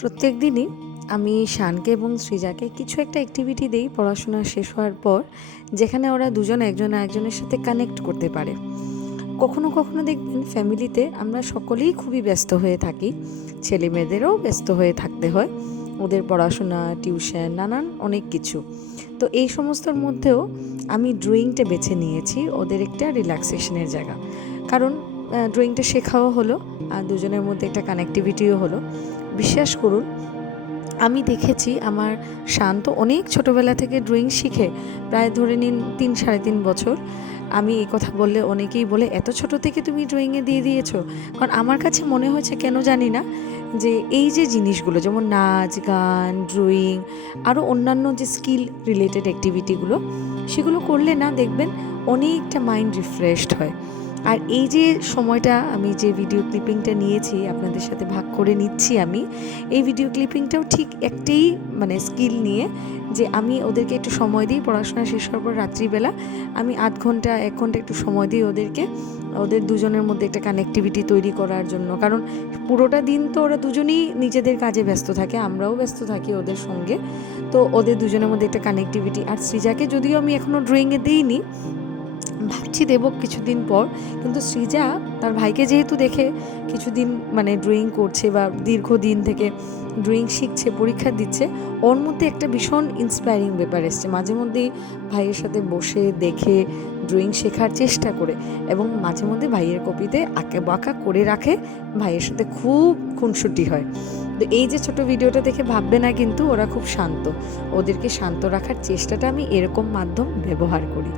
প্রত্যেক দিনই আমি শানকে এবং সৃজাকে কিছু একটা অ্যাক্টিভিটি দেই পড়াশোনা শেষ হওয়ার পর, যেখানে ওরা দুজন একজন আরেকজনের সাথে কানেক্ট করতে পারে। কখনো কখনো দেখবেন ফ্যামিলিতে আমরা সকলেই খুবই ব্যস্ত হয়ে থাকি, ছেলে মেয়েদেরও ব্যস্ত হয়ে থাকতে হয়, ওদের পড়াশোনা, টিউশন, নানান অনেক কিছু। তো এই সমস্তর মধ্যেও আমি ড্রয়িংটা বেছে নিয়েছি ওদের একটা রিল্যাক্সেশনের জায়গা। কারণ ড্রয়িংটা শেখাও হলো আর দুজনের মধ্যে একটা কানেক্টিভিটিও হলো। বিশ্বাস করুন, আমি দেখেছি আমার শান্ত অনেক ছোটোবেলা থেকে ড্রয়িং শিখে প্রায় ধরে নিন 3-3.5 বছর। আমি এই কথা বললে অনেকেই বলে, এত ছোট থেকে তুমি ড্রয়িংয়ে দিয়ে দিয়েছো? কারণ আমার কাছে মনে হয়েছে, কেন জানি না, যে এই যে জিনিসগুলো যেমন নাচ, গান, ড্রয়িং, আরও অন্যান্য যে স্কিল রিলেটেড অ্যাক্টিভিটিগুলো, সেগুলো করলে না দেখবেন অনেকটা মাইন্ড রিফ্রেশড হয়। আর এই যে সময়টা আমি যে ভিডিও ক্লিপিংটা নিয়েছি আপনাদের সাথে ভাগ করে নিচ্ছি, আমি এই ভিডিও ক্লিপিংটাও ঠিক একটাই স্কিল নিয়ে, যে আমি ওদেরকে একটু সময় দিই পড়াশোনা শেষ হওয়ার পর রাত্রিবেলা আমি 1 ঘন্টা একটু সময় দিই ওদেরকে, ওদের দুজনের মধ্যে একটা কানেক্টিভিটি তৈরি করার জন্য। কারণ পুরোটা দিন তো ওরা দুজনেই নিজেদের কাজে ব্যস্ত থাকে, আমরাও ব্যস্ত থাকি ওদের সঙ্গে। তো ওদের দুজনের মধ্যে একটা কানেক্টিভিটি। আর সৃজাকে যদিও আমি এখনও ড্রয়িংয়ে দিইনি, ভাবছি দেব কিছুদিন পর, কিন্তু সৃজা তার ভাইকে যেহেতু দেখে কিছুদিন ড্রয়িং করছে বা দীর্ঘদিন থেকে ড্রয়িং শিখছে, পরীক্ষা দিচ্ছে, ওর মধ্যে একটা ভীষণ ইন্সপায়ারিং ব্যাপার এসছে। মাঝে মধ্যেই ভাইয়ের সাথে বসে দেখে ড্রয়িং শেখার চেষ্টা করে, এবং মাঝে মধ্যে ভাইয়ের কপিতে আঁকা বাঁকা করে রাখে, ভাইয়ের সাথে খুব খুনসুটি হয়। তো এই যে ছোট ভিডিওটা দেখে ভাববে না কিন্তু ওরা খুব শান্ত, ওদেরকে শান্ত রাখার চেষ্টাটা আমি এরকম মাধ্যম ব্যবহার করি।